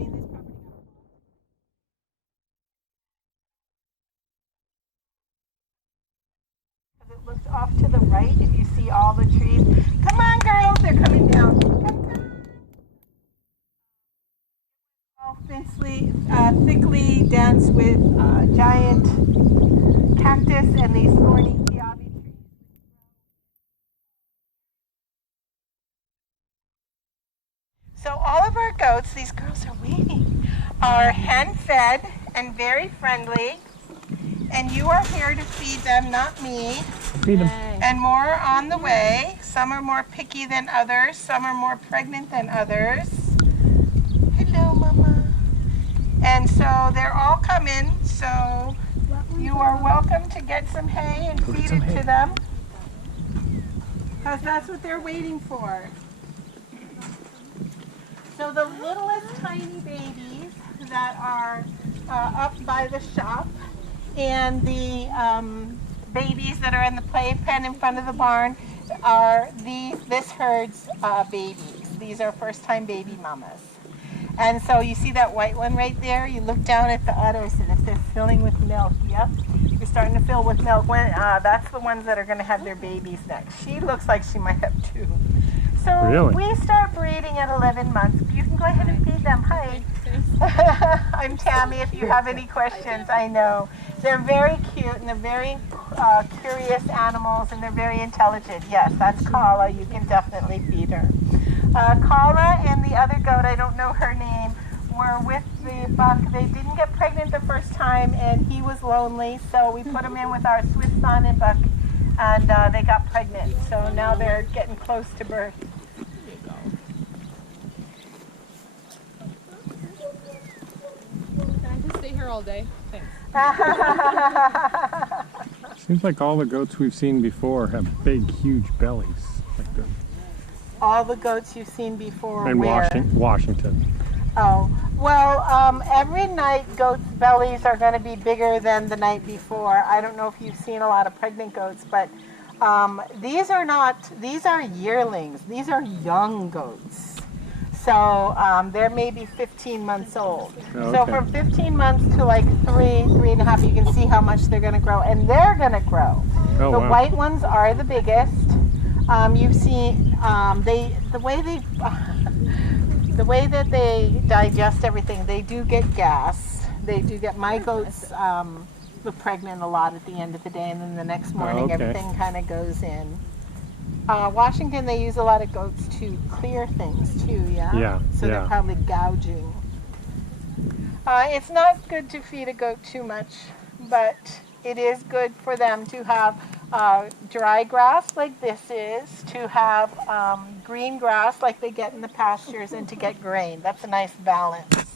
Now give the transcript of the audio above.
mean, this property. Because it looks off to the right, if you see all the trees. Come on, girls, they're coming down. Come. All thickly dense with giant cactus and these thorny kiabi trees. So all of our goats, these girls are waiting, are hen-fed and very friendly. And you are here to feed them, not me. Feed them. And more on the way. Some are more picky than others. Some are more pregnant than others. Hello, Mama. And so they're all coming. So you are welcome to get some hay and feed it to them. Because that's what they're waiting for. So the littlest tiny babies that are up by the shop and the babies that are in the playpen in front of the barn are this herd's babies. These are first-time baby mamas. And so you see that white one right there? You look down at the udders and if they're filling with milk, yep, you're starting to fill with milk. That's the ones that are going to have their babies next. She looks like she might have 2. So really? We start breeding at 11 months. You can go ahead and feed them. Hi. I'm Tammy if you have any questions. I know. They're very cute and they're very curious animals and they're very intelligent. Yes, that's Kala. You can definitely feed her. Kala and the other goat, I don't know her name, were with the buck. They didn't get pregnant the first time and he was lonely, so we put him in with our Swiss Sonnenbuck and they got pregnant. So now they're getting close to birth. Can I just stay here all day? Thanks. Seems like all the goats we've seen before have big, huge bellies. Like the, All the goats you've seen before in where? Washington. Oh, well, every night goats' bellies are going to be bigger than the night before. I don't know if you've seen a lot of pregnant goats, but these are yearlings. These are young goats. So they're maybe 15 months old. Okay. So from 15 months to like 3.5, you can see how much they're going to grow. And they're going to grow. Oh, The wow. white ones are the biggest. You've seen the way that they digest everything, they do get gas. They do get, my goats look pregnant a lot at the end of the day, and then the next morning okay. everything kind of goes in. Washington, they use a lot of goats to clear things too, yeah? Yeah, So they're yeah. probably gouging. It's not good to feed a goat too much, but it is good for them to have dry grass like this is, to have green grass like they get in the pastures, and to get grain. That's a nice balance.